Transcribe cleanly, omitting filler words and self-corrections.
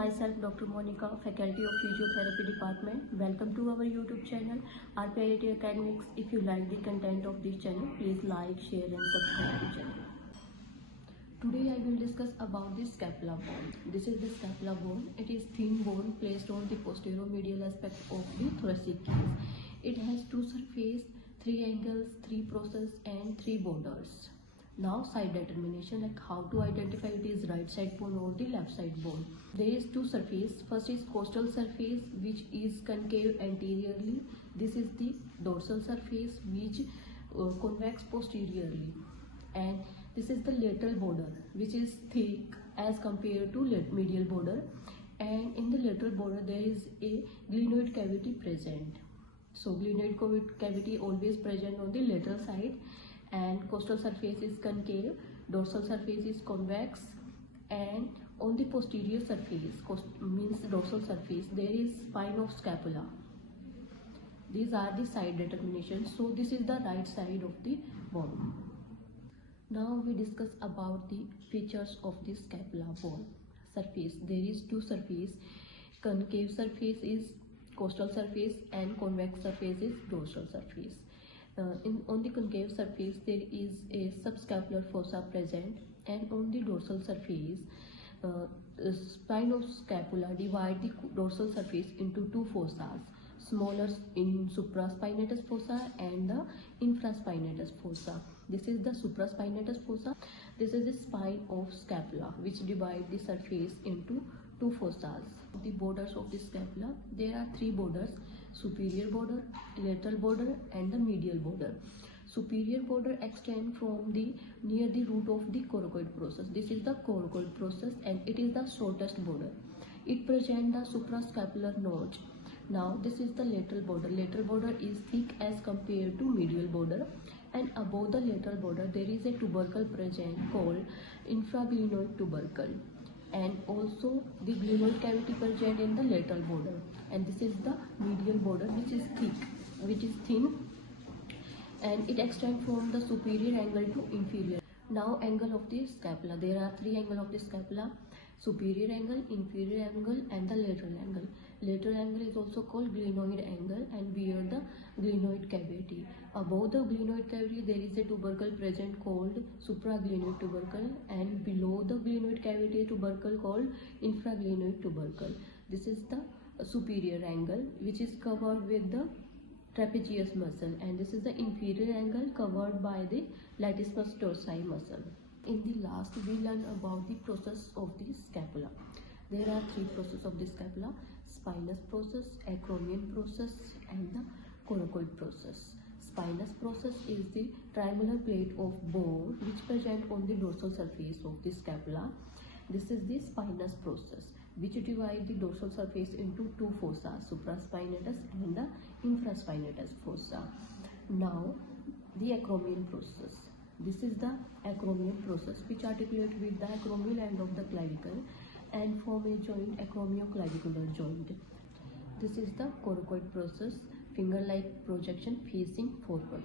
myself Dr. Monika, faculty of Physiotherapy department. Welcome to our YouTube channel RPIIT Academics. If you like the content of this channel, please like, share and subscribe the channel. Today I will discuss about the scapula bone. This is the scapula bone. It is thin bone placed on the posterior medial aspect of the thoracic case. It has two surfaces, three angles, three process and three borders. Now side determination, like how to identify it is right side bone or the left side bone. There is two surface. First is costal surface, which is concave anteriorly. This is the dorsal surface, which convex posteriorly. And this is the lateral border, which is thick as compared to medial border. And in the lateral border there is a glenoid cavity present. So glenoid cavity always present on the lateral side. And costal surface is concave, dorsal surface is convex, and on the posterior surface, means dorsal surface, there is spine of scapula. These are the side determinations. So this is the right side of the bone. Now we discuss about the features of the scapula bone. Surface, there is two surface. Concave surface is costal surface and convex surface is dorsal surface. On the concave surface there is a subscapular fossa present, and on the dorsal surface the spine of scapula divide the dorsal surface into two fossas, smaller in supraspinatus fossa and the infraspinatus fossa. This is the supraspinatus fossa. This is the spine of scapula which divide the surface into two fossas. The borders of the scapula, there are three borders: superior border, lateral border and the medial border. Superior border extend from the near the root of the coracoid process. This is the coracoid process and it is the shortest border. It presents the suprascapular notch. Now this is the lateral border. Lateral border is thick as compared to medial border, and above the lateral border there is a tubercle present called infraglenoid tubercle, and also the glenoid cavity present in the lateral border. And this is the medial border, which is thick, which is thin, and it extends from the superior angle to inferior. Now angle of the scapula, there are three angles of the scapula: superior angle, inferior angle and the lateral angle. Lateral angle is also called glenoid angle and bear the glenoid cavity. Above the glenoid cavity there is a tubercle present called supraglenoid tubercle, and below the glenoid cavity a tubercle called infraglenoid tubercle. This is the superior angle, which is covered with the trapezius muscle, and this is the inferior angle covered by the latissimus dorsi muscle. In the last we learn about the process of the scapula. There are three processes of the scapula: spinous process, acromion process and the coracoid process. Spinous process is the triangular plate of bone which present on the dorsal surface of the scapula. This is the spinous process, which divide the dorsal surface into two fossa, supraspinatus and the infraspinatus fossa. Now the acromion process. This is the acromion process, which articulate with the acromial end of the clavicle and form a joint, acromioclavicular joint. This is the coracoid process, finger-like projection facing forward.